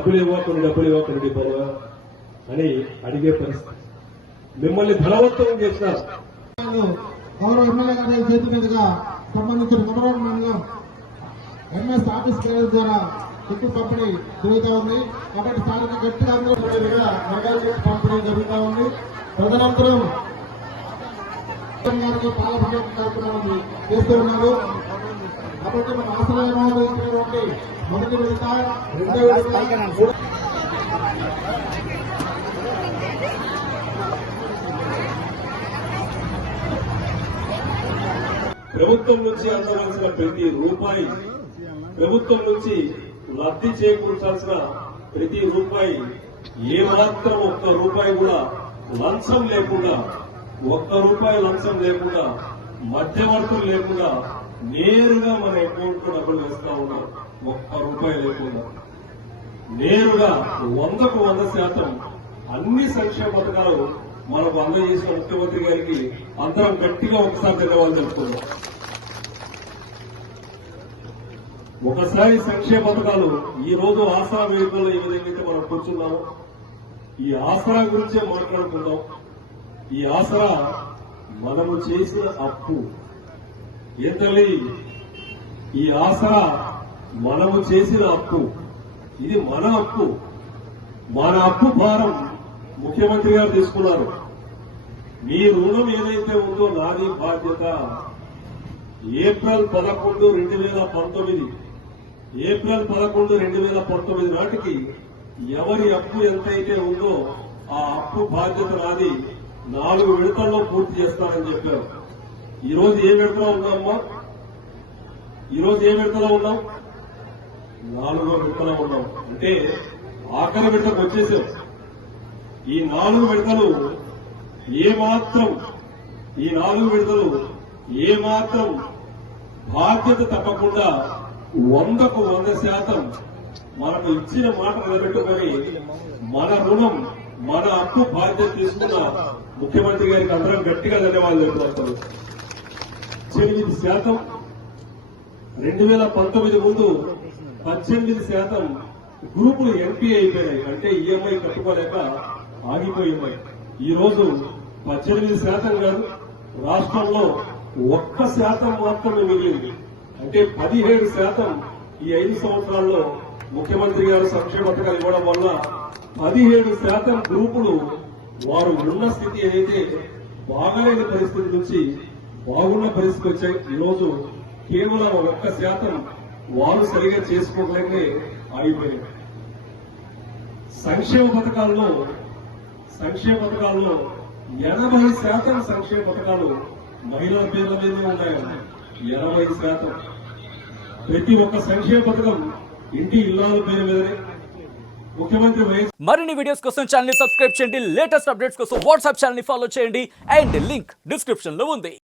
డబ్బులు ఇవ్వకండి బరువా అని అడిగే పరిస్థితి. మిమ్మల్ని బలవంతం చేసినారు. గౌరవ ఎమ్మెల్యే గారి చేతి మీదుగా సంబంధించిన కొమరవరం మండలం ఎంఎస్ ఆఫీస్ కేంద్రం ద్వారా చెట్టు పంపిణీ జరుగుతూ ఉంది. కాబట్టి స్థానిక గట్టిగా పంపిణీ జరుగుతూ ఉంది. తదనంతరం పాలన కార్యక్రమాన్ని చేస్తూ ఉన్నారు. కాబట్టి మన ఆశ్రయంలో ఇచ్చినటువంటి మొదటి విడత, రెండో విడత, ప్రభుత్వం నుంచి అందవలసిన ప్రతి రూపాయి, ప్రభుత్వం నుంచి లబ్ధి చేకూర్చాల్సిన ప్రతి రూపాయి ఏమాత్రం ఒక్క రూపాయి కూడా లంచం లేకుండా, ఒక్క రూపాయి లంచం లేకుండా, మధ్యవర్తులు లేకుండా నేరుగా మన అకౌంట్ లో డబ్బులు వేస్తా ఉన్నాం. ఒక్క రూపాయి లేకుండా నేరుగా 100కు 100% అన్ని సంక్షేమ పథకాలు మనకు అందజేసిన ముఖ్యమంత్రి గారికి అందరం గట్టిగా ఒకసారి ధన్యవాదాలు చెప్పుకున్నాం. ఒకసారి సంక్షేమ పథకాలు ఈ రోజు ఆసరా వేదికలో ఏ విధంగా మనం కూర్చున్నామో ఈ ఆసరా గురించే మాట్లాడుకుందాం. ఈ ఆసరా మనము చేసిన అప్పు ఎంతలే, ఈ ఆసరా మనము చేసిన అప్పు, ఇది మన అప్పు. మన అప్పు భారం ముఖ్యమంత్రి గారు తీసుకున్నారు. మీ రుణం ఏదైతే ఉందో నాది బాధ్యత. ఏప్రిల్ 11, 2019 నాటికి ఎవరి అప్పు ఎంతైతే ఉందో ఆ అప్పు బాధ్యత నాది. 4 విడతల్లో పూర్తి చేస్తానని చెప్పారు. ఈరోజు ఏ విడతలో ఉన్నామమ్మా? ఈరోజు ఏ విడతలో ఉన్నాం? 4వ విడతలో ఉన్నాం. అంటే ఆఖరి విడతకు వచ్చేసాం. ఈ 4 విడతలు ఏమాత్రం బాధ్యత తప్పకుండా 100కు 100% మనకు ఇచ్చిన మాట నిలబెట్టుకుని మన రుణం, మన అప్పు బాధ్యత తీసుకున్న ముఖ్యమంత్రి గారికి అందరం గట్టిగా ధన్యవాదాలు చెప్పుకుంటారు. 18% 2019 ముందు 18% గ్రూపులు ఎంపీ అయిపోయాయి. అంటే ఈఎంఐ కట్టుకోలేక ఆగిపోయి ఈ రోజు 18% కాదు, రాష్ట్రంలో 1% మాత్రమే మిగిలింది. అంటే 17% ఈ 5 సంవత్సరాల్లో ముఖ్యమంత్రి గారు సంక్షేమ పథకాలు ఇవ్వడం వల్ల 17% గ్రూపులు వారు ఉన్న స్థితి ఏదైతే బాగలేని పరిస్థితి నుంచి బాగున్న పరిస్థితి వచ్చాయి. ఈరోజు కేవలం 1% వారు సరిగా చేసుకోవట్లేకే ఆగిపోయాయి. సంక్షేమ పథకాల్లో 80% సంక్షేమ పథకాలు మహిళల పేర్ల మీదే ఉన్నాయండి. 80%. ప్రతి ఒక్క సంక్షేమ పథకం ఇంటి ఇళ్లాల పేరు మీదనే. ముఖ్యమంత్రి వైఎస్ మరిన్ని వీడియోస్ కోసం ఛానల్ ని సబ్స్క్రైబ్ చేయండి. లేటెస్ట్ అప్డేట్స్ కోసం వాట్సాప్ ఛానల్ ని ఫాలో చేయండి. అండ్ లింక్ డిస్క్రిప్షన్ లో ఉంది.